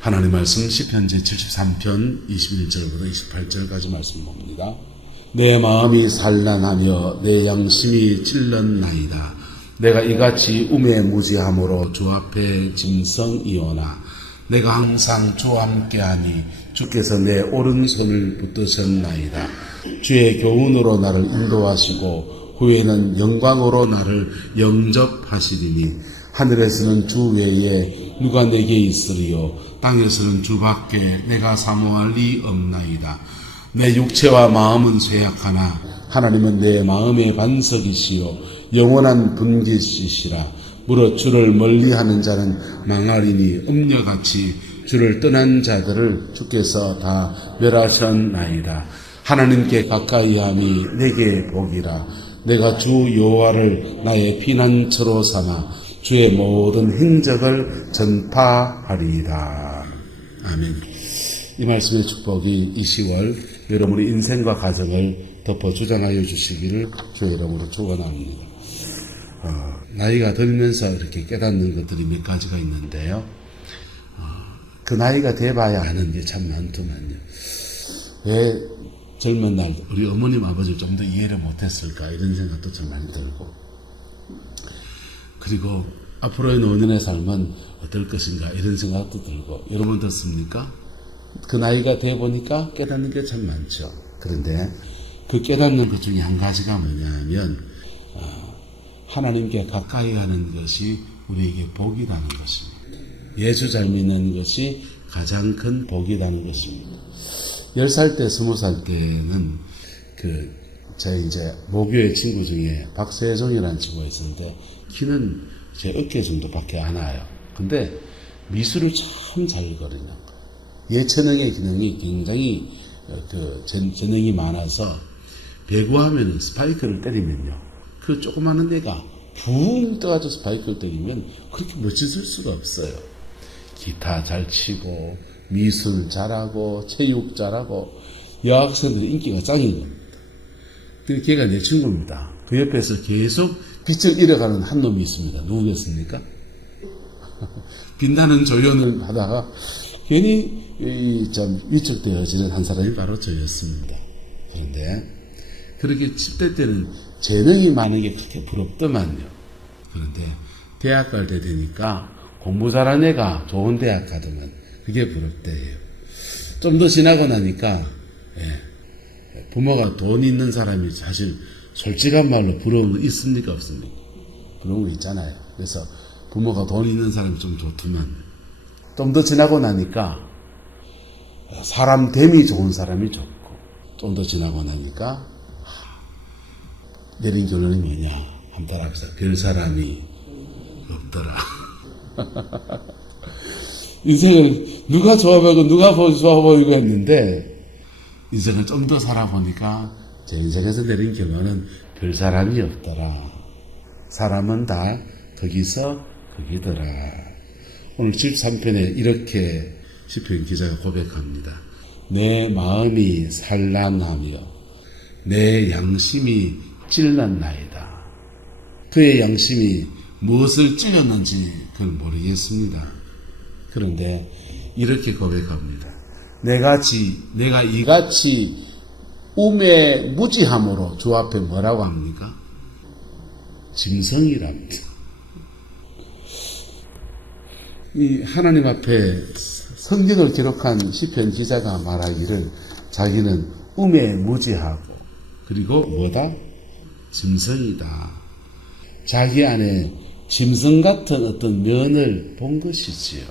하나님 말씀 시편 제73편 21절부터 28절까지 말씀 봅니다. 내 마음이 산란하며 내 양심이 찔렀나이다. 내가 이같이 우매무지함으로 주 앞에 짐승이오나 내가 항상 주와 함께하니 주께서 내 오른손을 붙드셨나이다. 주의 교훈으로 나를 인도하시고 후에는 영광으로 나를 영접하시리니 하늘에서는 주 외에 누가 내게 있으리요 땅에서는 주밖에 내가 사모할 리 없나이다. 내 육체와 마음은 쇠약하나 하나님은 내 마음의 반석이시요 영원한 분깃이시라. 무릇 주를 멀리하는 자는 망하리니 음녀같이 주를 떠난 자들을 주께서 다 멸하셨나이다. 하나님께 가까이함이 내게 복이라. 내가 주 여호와를 나의 피난처로 삼아 주의 모든 행적을 전파하리이다. 아멘. 이 말씀의 축복이 이 10월 여러분의 인생과 가정을 덮어 주장하여 주시기를 주의 이름으로 축원합니다. 나이가 들면서 이렇게 깨닫는 것들이 몇 가지가 있는데요. 그 나이가 돼봐야 아는 게 참 많더만요. 왜 젊은 날 우리 어머님 아버지를 좀 더 이해를 못했을까 이런 생각도 좀 많이 들고, 그리고 앞으로의 노년의 삶은 어떨 것인가 이런 생각도 들고, 여러분 어떻습니까? 그 나이가 돼 보니까 깨닫는 게 참 많죠. 그런데 그 깨닫는 것 중에 한 가지가 뭐냐면 하나님께 가까이 하는 것이 우리에게 복이라는 것입니다. 예수 잘 믿는 것이 가장 큰 복이라는 것입니다. 10살 때, 20살 때는 제 이제 모교의 친구 중에 박세종이라는 친구가 있었는데 키는 제 어깨 정도밖에 안 와요. 근데 미술을 참 잘 그리는 거예요. 예체능의 기능이 굉장히 재능이 많아서 배구하면 스파이크를 때리면요, 그 조그마한 애가 붕 떠가지고 스파이크를 때리면 그렇게 멋있을 수가 없어요. 기타 잘 치고 미술 잘하고 체육 잘하고 여학생들의 인기가 짱인 겁니다. 근데 걔가 내 친구입니다. 그 옆에서 계속 빛을 잃어가는 한 놈이 있습니다. 누구겠습니까? 빛나는 조연을 하다가 괜히 좀 위축되어지는 한 사람이 바로 저였습니다. 그런데 그렇게 10대 때는 재능이 많은 게 그렇게 부럽더만요. 그런데 대학 갈 때 되니까 공부 잘하는 애가 좋은 대학 가더만 그게 부럽대요. 좀 더 지나고 나니까 부모가 돈 있는 사람이 사실 솔직한 말로 부러운 거 있습니까 없습니까? 부러운 거 있잖아요. 그래서 부모가 돈 있는 사람이 좀 좋더만, 좀 더 지나고 나니까 사람 됨이 좋은 사람이 좋고, 좀 더 지나고 나니까 내린 결론이 뭐냐 한번 따라합시다. 별 사람이 없더라. 인생을 누가 좋아 보이고 누가 좋아 보이고 했는데 인생을 좀 더 살아보니까 제 인생에서 내린 결론은 별 사람이 없더라. 사람은 다 거기서 거기더라. 오늘 13편에 이렇게 시편 기자가 고백합니다. 내 마음이 산란하며 내 양심이 찔렀나이다. 그의 양심이 무엇을 찔렸는지 그걸 모르겠습니다. 그런데 이렇게 고백합니다. 내가 이같이 우매무지함으로 주 앞에 뭐라고 합니까? 짐승이랍니다. 이 하나님 앞에 성경을 기록한 시편 기자가 말하기를 자기는 우매무지하고 그리고 뭐다? 짐승이다. 자기 안에 짐승 같은 어떤 면을 본 것이지요.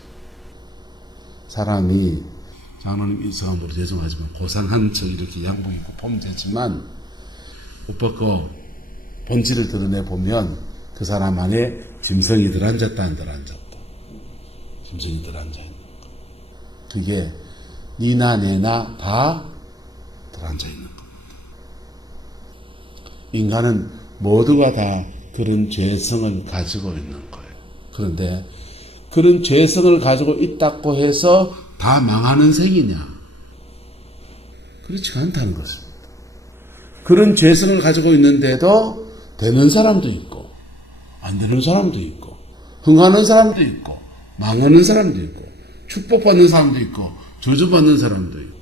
사람이 장로님 이상함으로 죄송하지만 고상한 척 이렇게 양복 입고 폼재지만 옷 벗고 본질을 드러내 보면 그 사람 안에 짐승이 들 앉았다 안 들 앉았다. 짐승이 들 앉아 있는 거. 그게 니나 내나 다 들 앉아 있는 겁니다. 인간은 모두가 다 그런 죄성을 가지고 있는 거예요. 그런데 그런 죄성을 가지고 있다고 해서 다 망하는 생이냐? 그렇지 않다는 것입니다. 그런 죄성을 가지고 있는데도 되는 사람도 있고 안 되는 사람도 있고 흥하는 사람도 있고 망하는 사람도 있고 축복받는 사람도 있고 저주받는 사람도 있고.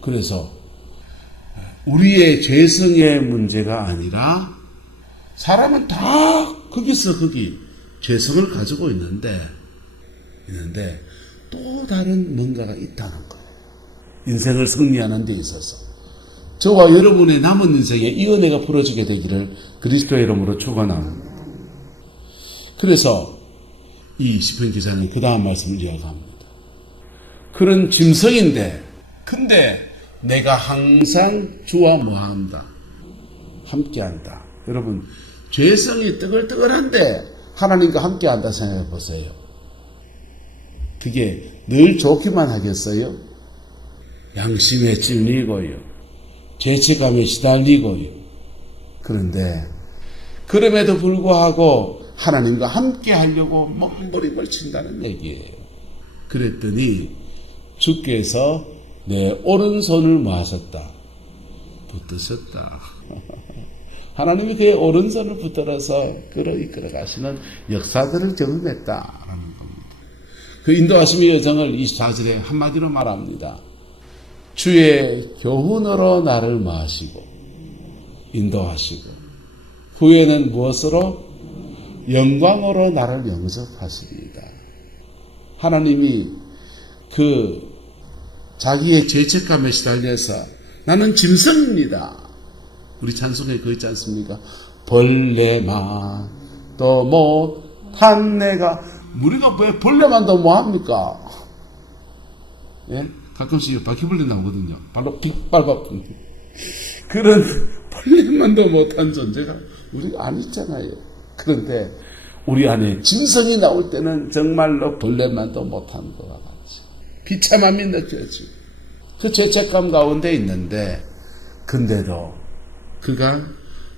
그래서 우리의 죄성의 문제가 아니라 사람은 다 거기서 거기 죄성을 가지고 있는데 또 다른 뭔가가 있다는 거예요. 인생을 승리하는 데 있어서 저와 여러분의 남은 인생에 이 은혜가 풀어지게 되기를 그리스도의 이름으로 축원합니다. 그래서 이 시편 기자는 그 다음 말씀을 이야기합니다. 그런 짐승인데 근데 내가 항상 주와 뭐한다? 함께한다. 여러분 죄성이 뜨글뜨글한데 하나님과 함께한다 생각해 보세요. 그게 늘 좋기만 하겠어요? 양심에 찔리고요. 죄책감에 시달리고요. 그런데 그럼에도 불구하고 하나님과 함께 하려고 몸부림을 친다는 얘기예요. 그랬더니 주께서 내 오른손을 뭐 하셨다? 붙드셨다. 하나님이 그의 오른손을 붙들어서 이끌어 가시는 역사들을 경험했다라는 겁니다. 그 인도하심의 여정을 24절에 한마디로 말합니다. 주의 교훈으로 나를 마시고 인도하시고 후에는 무엇으로? 영광으로 나를 영접하십니다. 하나님이 그 자기의 죄책감에 시달려서 나는 짐승입니다. 우리 찬송에 그 있지 않습니까? 벌레만 더 못한 내가 우리가 왜 벌레만도 뭐합니까? 예? 가끔씩 바퀴벌레 나오거든요. 발로 픽 밟아 그런 벌레만도 못한 존재가 우리 안 있잖아요. 그런데 우리 안에 짐승이 나올 때는 정말로 벌레만도 못한 것과 같이 비참함이 느껴지고 그 죄책감 가운데 있는데 근데도 그가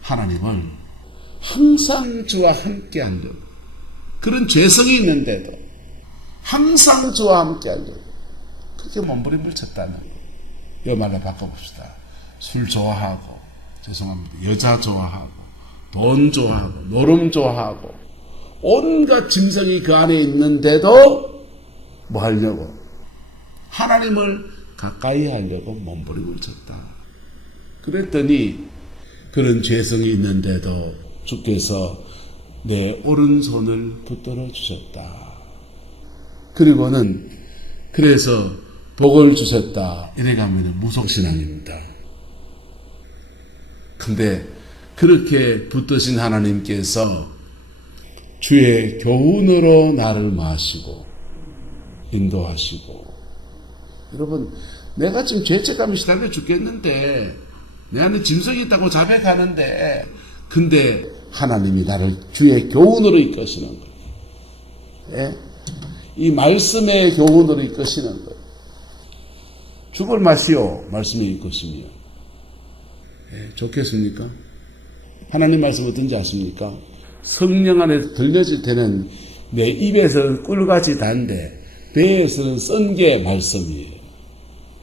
하나님을 항상 주와 함께 하려고 그런 죄성이 있는데도 항상 주와 함께 하려고 그렇게 몸부림을 쳤다는 이 말로 바꿔봅시다. 술 좋아하고 죄송합니다. 여자 좋아하고 돈 좋아하고 노름 좋아하고 온갖 짐승이 그 안에 있는데도 뭐 하려고? 하나님을 가까이 하려고 몸부림을 쳤다. 그랬더니 그런 죄성이 있는데도 주께서 내 오른손을 붙들어 주셨다. 그리고는 그래서 복을 주셨다. 이래가면 무속신앙입니다. 근데 그렇게 붙드신 하나님께서 주의 교훈으로 나를 마시고 인도하시고 여러분 내가 지금 죄책감이 시달려 죽겠는데 내 안에 짐승이 있다고 자백하는데 근데 하나님이 나를 주의 교훈으로 이끄시는 거예요. 예? 이 말씀의 교훈으로 이끄시는 거예요. 죽을 맛이요 말씀이 이끄시며 예, 좋겠습니까? 하나님 말씀 어떤지 아십니까? 성령 안에서 들려질 때는 내 입에서는 꿀같이 단데 배에서는 쓴 게 말씀이에요.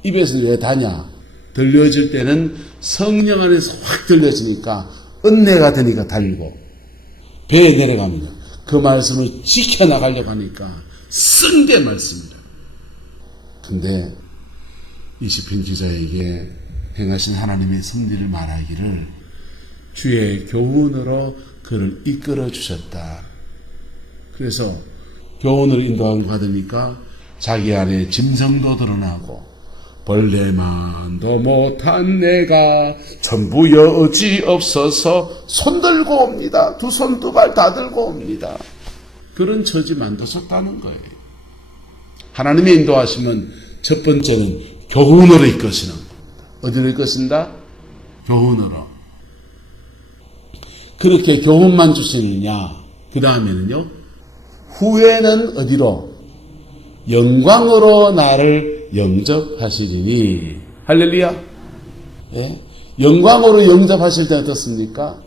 입에서는 왜 다냐? 들려질 때는 성령 안에서 확 들려지니까 은혜가 되니까 달고 배에 내려가면 그 말씀을 지켜나가려고 하니까 쓴 게 말씀이라. 근데 이 시편 기자에게 행하신 하나님의 섭리를 말하기를 주의 교훈으로 그를 이끌어 주셨다. 그래서 교훈을 인도하고 받으니까 자기 안에 짐승도 드러나고 벌레만도 못한 내가 전부 여지 없어서 손 들고 옵니다. 두 손 두 발 다 들고 옵니다. 그런 처지 만드셨다는 거예요. 하나님의 인도하시면 첫 번째는 교훈으로 이끄시는 거예요. 어디로 이끄신다? 교훈으로. 그렇게 교훈만 주시느냐? 그 다음에는요, 후에는 어디로? 영광으로 나를 영접하시리니. 할렐루야. 예? 영광으로 영접하실 때는 어떻습니까?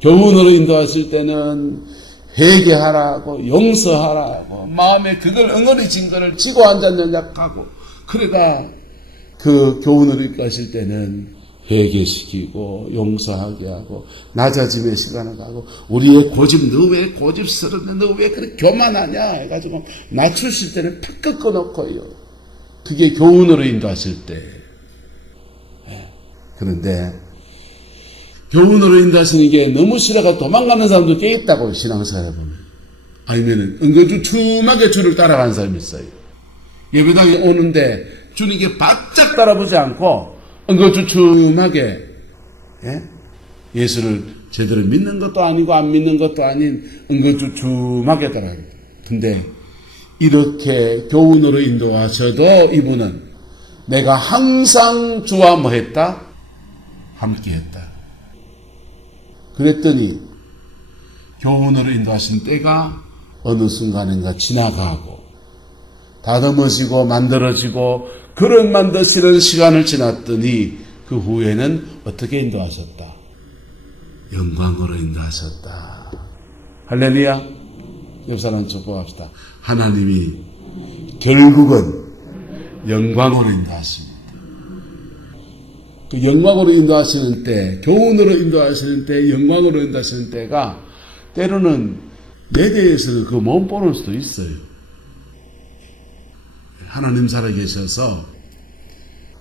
교훈으로 인도하실 때는 회개하라고, 용서하라고, 마음에 그걸 응어리진 거를 지고 앉았느냐 하고, 그러다 그 교훈으로 인도하실 때는 회개시키고 용서하게 하고 낮아짐의 시간을 가고 우리의 고집 너 왜 고집스럽냐 너 왜 그렇게 교만하냐 해가지고 낮추실 때는 팍 꺾어놓고요. 그게 교훈으로 인도하실 때. 그런데 교훈으로 인도하시는 게 너무 싫어가 도망가는 사람도 꽤 있다고 신앙생활에 보면. 아니면은 은근주춤하게 주를 따라가는 사람이 있어요. 예배당에 오는데 주님께 바짝 따라보지 않고 은근주춤하게 예수를 제대로 믿는 것도 아니고 안 믿는 것도 아닌 은근주춤하게 따라가요. 근데 이렇게 교훈으로 인도하셔도 이분은 내가 항상 주와 뭐 했다? 함께 했다. 그랬더니 교훈으로 인도하신 때가 어느 순간인가 지나가고 다듬어지고 만들어지고 그릇 만드시는 시간을 지났더니 그 후에는 어떻게 인도하셨다? 영광으로 인도하셨다. 할렐루야. 옆 사람 축복합시다. 하나님이 결국은 영광으로 인도하십니다. 그 영광으로 인도하시는 때, 교훈으로 인도하시는 때, 영광으로 인도하시는 때가 때로는 내 대해서 그 못 보는 수도 있어요. 하나님 살아계셔서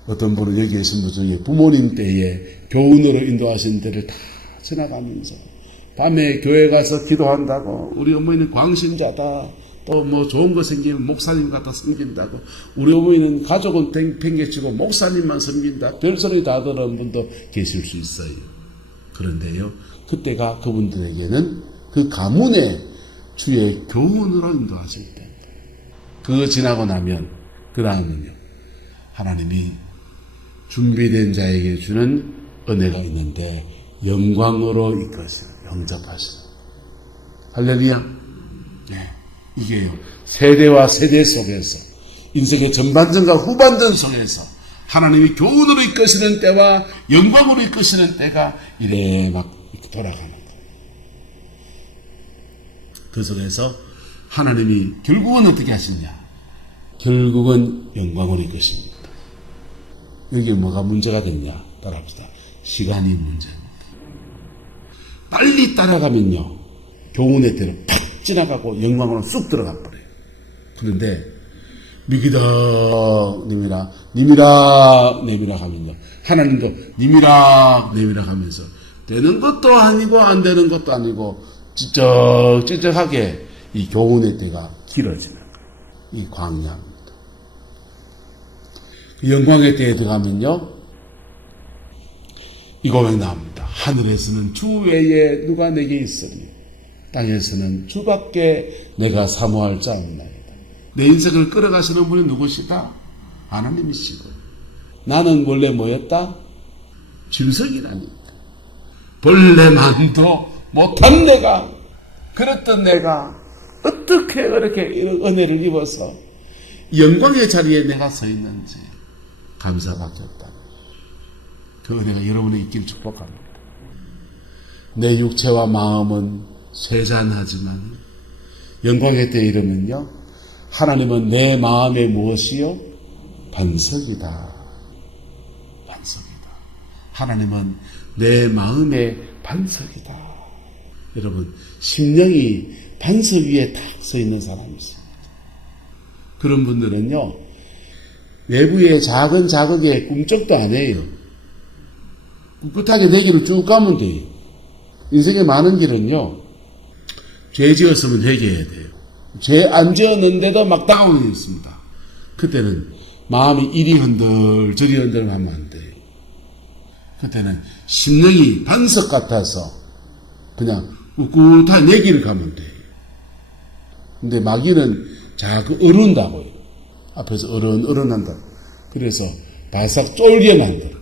어떤 분은 여기 계신 분 중에 부모님 때에 교훈으로 인도하신 때를 다 지나가면서 밤에 교회 가서 기도한다고 우리 어머니는 광신자다 또 뭐 좋은 거 생기면 목사님 갖다 섬긴다고 우리 어머니는 가족은 팽개치고 목사님만 섬긴다 별소리 다 들은 분도 계실 수 있어요. 그런데요 그때가 그분들에게는 그 가문의 주의 교훈으로 인도하실 때 그거 지나고 나면 그 다음은요 하나님이 준비된 자에게 주는 은혜가 있는데 영광으로 이끄시는 영접하시는 할렐루야. 네, 이게요 세대와 세대 속에서 인생의 전반전과 후반전 속에서 하나님이 교훈으로 이끄시는 때와 영광으로 이끄시는 때가 이래 막 돌아가는 거예요. 그 속에서 하나님이 결국은 어떻게 하시냐? 결국은 영광으로 이끄십니다. 여기 뭐가 문제가 됐냐? 따라합시다. 시간이 문제입니다. 빨리 따라가면요 교훈의 대로 팍 지나가고 영광으로 쑥 들어가 버려요. 그런데 미기덕 님이라 님이라 내미라 하면요 하나님도 님이라 내미라 하면서 되는 것도 아니고 안 되는 것도 아니고 찌적찌적하게 이 교훈의 때가 길어지는 거예요. 이 광야입니다. 영광의 때에 들어가면요 이 고백 나옵니다. 하늘에서는 주 외에 누가 내게 있으리 땅에서는 주밖에 내가 사모할 자 없나이다. 내 인생을 끌어가시는 분이 누구시다? 하나님이시고 나는 원래 뭐였다? 짐승이라니까. 벌레만도 못한 내가 그랬던 내가 어떻게 그렇게 은혜를 입어서 영광의 자리에 내가 서 있는지 감사밖에 없다. 그 은혜가 여러분의 있길 축복합니다. 내 육체와 마음은 쇠잔하지만 영광의 때에 이르면요 하나님은 내 마음의 무엇이요? 반석이다. 반석이다. 하나님은 내 마음의 반석이다. 여러분 심령이 반석 위에 딱 서 있는 사람이 있습니다. 그런 분들은요 외부의 작은 자극에 꿈쩍도 안 해요. 꿋꿋하게 내 길을 쭉 가면 돼요. 인생의 많은 길은요 죄 지었으면 회개해야 돼요. 죄 안 지었는데도 막 다가오는 있습니다. 그때는 마음이 이리 흔들 저리 흔들 하면 안 돼요. 그때는 심령이 반석 같아서 그냥 꿋꿋하게 내 길을 가면 돼요. 근데 마귀는 자꾸 어른다고요. 앞에서 어른한다. 그래서 바싹 쫄게 만들어.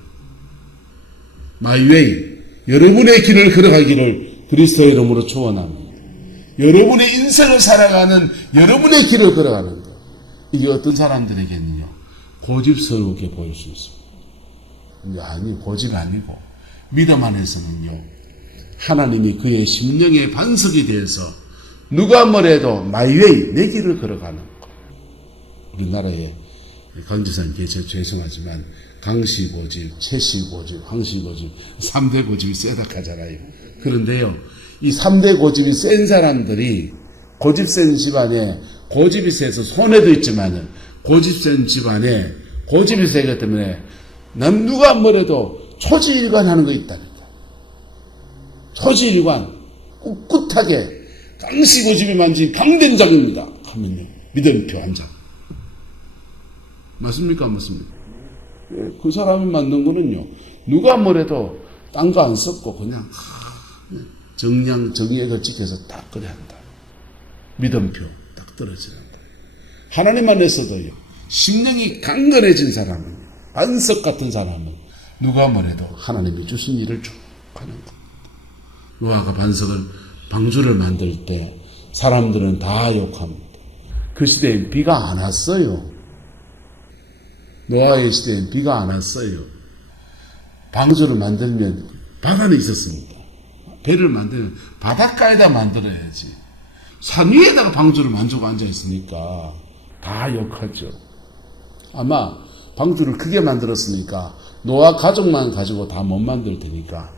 My way. 여러분의 길을 걸어가기를 그리스도의 이름으로 축원합니다. 여러분의 인생을 살아가는 여러분의 길을 걸어가는 것. 이게 어떤 사람들에게는요 고집스럽게 보일 수 있습니다. 아니 고집 아니고 믿음 안에서는요 하나님이 그의 심령의 반석이 되어서 누가 뭐래도 my way 내 길을 걸어가는 것. 우리나라에 강지사님께 죄송하지만 강씨고집, 최씨고집, 황씨고집 3대 고집이 세다 하잖아요. 그런데요, 이 3대 고집이 센 사람들이 고집 센 집안에 고집이 세서 손해도 있지만은 고집 센 집안에 고집이 세기 때문에 남 누가 뭐래도 초지일관 하는 거 있다니까. 초지일관 꿋꿋하게 강씨고집이 만진 강된장입니다 하면요, 믿음표 한 장. 맞습니까? 안 맞습니까? 그 사람이 만든 거는요, 누가 뭐래도 딴 거 안 썼고 그냥 정량 정의를 지켜서 딱 그래 한다. 믿음표 딱 떨어지는 거예요. 하나님 안에서도요, 심령이 강건해진 사람은, 반석 같은 사람은 누가 뭐래도 하나님이 주신 일을 쭉 하는 거예요. 노아가 반석을, 방주를 만들 때 사람들은 다 욕합니다. 그 시대엔 비가 안 왔어요. 노아의 시대엔 비가 안 왔어요. 방주를 만들면 바다는 있었습니다. 배를 만들면 바닷가에다 만들어야지. 산 위에다가 방주를 만들고 앉아있으니까 다 욕하죠. 아마 방주를 크게 만들었으니까 노아 가족만 가지고 다 못 만들 테니까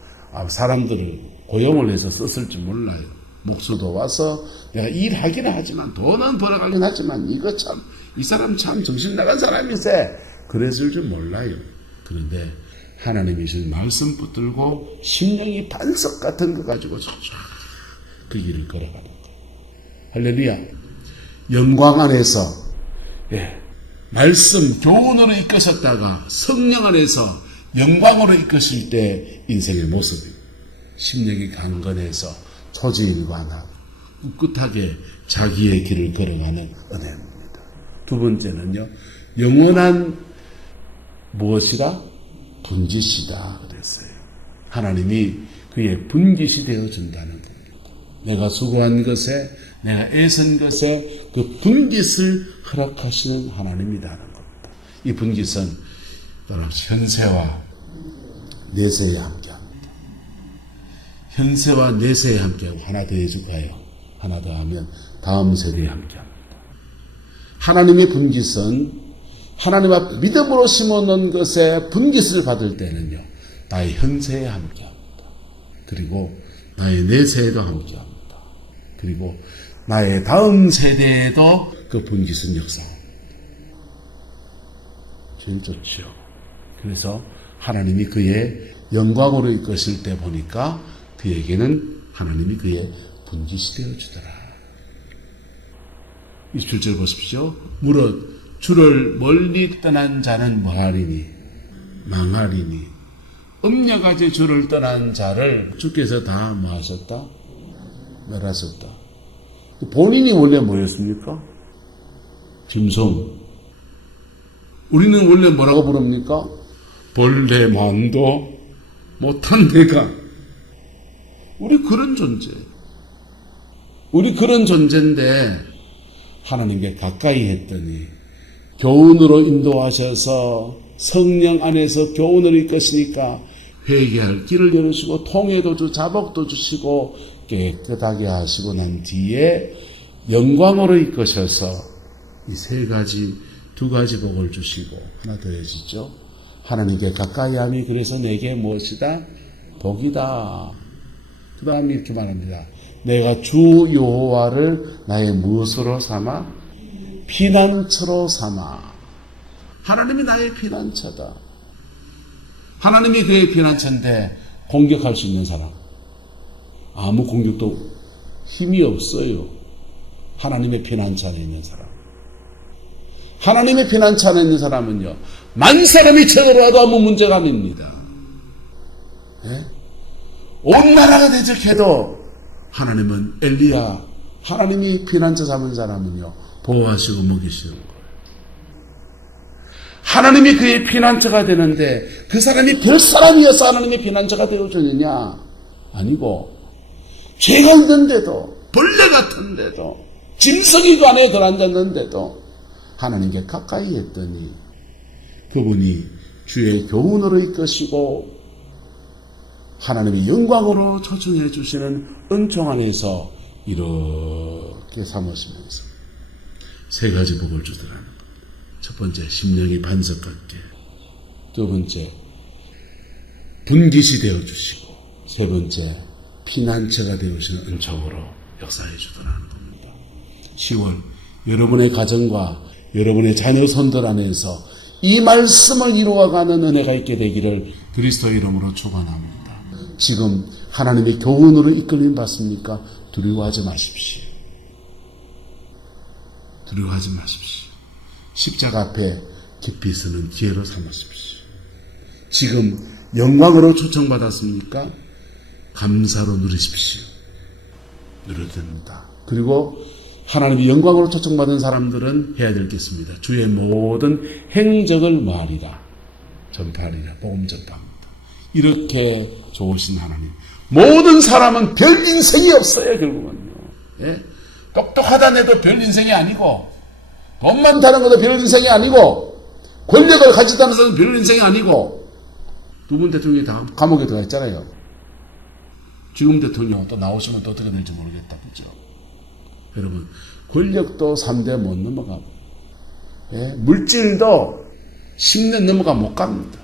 사람들을 고용을 해서 썼을지 몰라요. 목수도 와서 내가 일하기는 하지만 돈은 벌어가긴 하지만 이거 참, 이 사람 참 정신 나간 사람이세. 그랬을 줄 몰라요. 그런데 하나님이 주신 말씀 붙들고 심령이 반석 같은 거 가지고 쫙 그 길을 걸어가는 거예요. 할렐루야. 영광 안에서 말씀 교훈으로 이끄셨다가 성령 안에서 영광으로 이끄실 때 인생의 모습이 심령이 강건해서 초지일관하고 꿋꿋하게 자기의 길을 걸어가는 은혜입니다. 두 번째는요, 영원한 무엇이라? 분깃이다 그랬어요. 하나님이 그의 분깃이 되어준다는 겁니다. 내가 수고한 것에, 내가 애쓴 것에 그 분깃을 허락하시는 하나님이라는 겁니다. 이 분깃은 여러분 현세와 내세에 함께합니다. 현세와 내세에 함께하고 하나 더 해줄까요? 하나 더 하면 다음 세대에 함께합니다. 하나님의 분깃은 하나님 앞 믿음으로 심어놓은 것에 분깃을 받을 때는요, 나의 현세에 함께합니다. 그리고 나의 내세에도 함께합니다. 그리고 나의 다음 세대에도 그 분깃은 역사합니다. 제일 좋죠. 그래서 하나님이 그의 영광으로 이끄실 때 보니까 그에게는 하나님이 그의 분깃이 되어주더라. 27절 보십시오. 무릇 주를 멀리 떠난 자는 뭐하리니? 망하리니. 음녀가지 주를 떠난 자를 주께서 다 뭐하셨다? 멸하셨다. 본인이 원래 뭐였습니까? 짐승. 우리는 원래 뭐라고 부릅니까? 벌레만도 못한 내가. 우리 그런 존재. 우리 그런 존재인데 하나님께 가까이 했더니 교훈으로 인도하셔서 성령 안에서 교훈을 이끄시니까 회개할 길을 열으시고 통회도 주 자복도 주시고 깨끗하게 하시고 난 뒤에 영광으로 이끄셔서 이 세 가지, 두 가지 복을 주시고 하나 더 해주시죠. 하나님께 가까이함이 그래서 내게 무엇이다? 복이다. 그 다음에 이렇게 말합니다. 내가 주 여호와를 나의 무엇으로 삼아? 피난처로 삼아. 하나님이 나의 피난처다. 하나님이 그의 피난처인데 공격할 수 있는 사람, 아무 공격도 힘이 없어요. 하나님의 피난처 안에 있는 사람. 하나님의 피난처 안에 있는 사람은요, 만 사람이 쳐들어와도 아무 문제가 아닙니다. 네? 온 나라가 대적해도 하나님은 엘리야, 하나님이 피난처 삼은 사람은요, 보호하시고 먹이시는 거예요. 하나님이 그의 피난처가 되는데 그 사람이 별 사람이어서 하나님의 피난처가 되어주느냐? 아니고 죄가 있는데도, 벌레 같은데도, 짐승이도 안에 들어앉았는데도 하나님께 가까이 했더니 그분이 주의 교훈으로 이끄시고 하나님의 영광으로 초청해 주시는 은총 안에서 이렇게 삼으시면서 세 가지 복을 주더라는 겁니다. 첫 번째, 심령이 반석 같게. 두 번째, 분깃이 되어주시고. 세 번째, 피난처가 되어주시는 은총으로 역사해 주더라는 겁니다. 10월, 여러분의 가정과 여러분의 자녀 손들 안에서 이 말씀을 이루어가는 은혜가 있게 되기를 그리스도의 이름으로 축원합니다. 지금 하나님의 교훈으로 이끌림 받습니까? 두려워하지 마십시오. 두려워하지 마십시오. 십자가 앞에 깊이 서는 기회로 삼으십시오. 지금 영광으로 초청받았습니까? 감사로 누리십시오. 누려도 됩니다. 그리고 하나님이 영광으로 초청받은 사람들은 해야 될 게 있습니다. 주의 모든 행적을 말이라, 전파하리라, 복음 전파합니다. 이렇게 좋으신 하나님. 모든 사람은 별 인생이 없어요, 결국은요. 예? 똑똑하다 해도 별 인생이 아니고, 돈 많다는 것도 별 인생이 아니고, 권력을 가졌다는 것은 별 인생이 아니고, 두 분 대통령이 다 감옥에 들어가 있잖아요. 지금 대통령 또 나오시면 또 어떻게 될지 모르겠다. 그죠? 여러분, 권력도 3대 못 넘어가고, 예? 물질도 10년 넘어가 못 갑니다.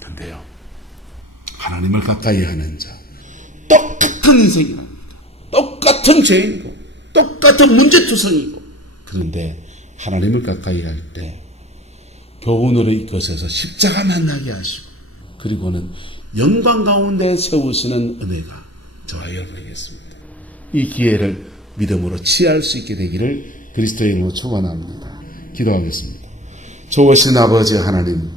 근데요, 하나님을 가까이 하는 자, 똑같은 인생이랍니다. 똑같은 죄인이고, 똑같은 문제투성이고, 그런데 하나님을 가까이 할 때, 교훈으로 이끌어서 십자가 만나게 하시고, 그리고는 영광 가운데 세우시는 은혜가 저와 여러분에게있습니다. 이 기회를 믿음으로 취할 수 있게 되기를 그리스도의 이름으로 축원합니다. 기도하겠습니다. 좋으신 아버지 하나님,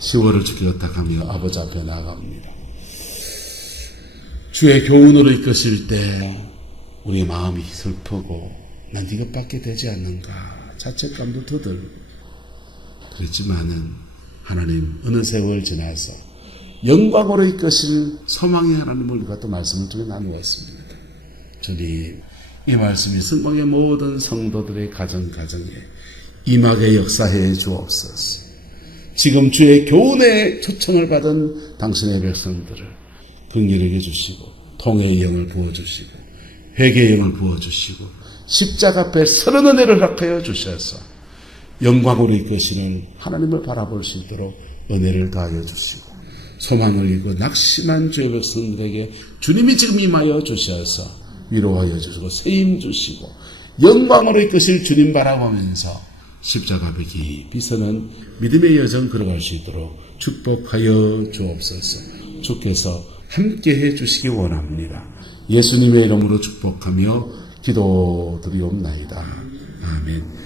10월을 주께 부탁하며 아버지 앞에 나아갑니다. 주의 교훈으로 이끄실 때 우리의 마음이 슬프고 난 이것밖에 되지 않는가 자책감도 더 들고 그렇지만은 하나님 어느 세월 지나서 영광으로 이끄실 소망의 하나님을 우리가 또 말씀을 통해 나누었습니다. 주님, 이 말씀이 성방의 모든 성도들의 가정가정에 임하게 역사해 주옵소서. 지금 주의 교훈의 초청을 받은 당신의 백성들을 긍휼히 주시고 통회의 영을 부어주시고 회개의 영을 부어주시고 십자가 앞에 서른 은혜를 허락하여 주셔서 영광으로 이끄시는 하나님을 바라볼 수 있도록 은혜를 더하여 주시고 소망을 잃고 낙심한 주의 백성들에게 주님이 지금 임하여 주셔서 위로하여 주시고 세임 주시고 영광으로 이끄실 주님 바라보면서 십자가 앞에 깊이 서는 믿음의 여정 걸어갈 수 있도록 축복하여 주옵소서. 주께서 함께해 주시기 원합니다. 예수님의 이름으로 축복하며 기도드리옵나이다. 아멘.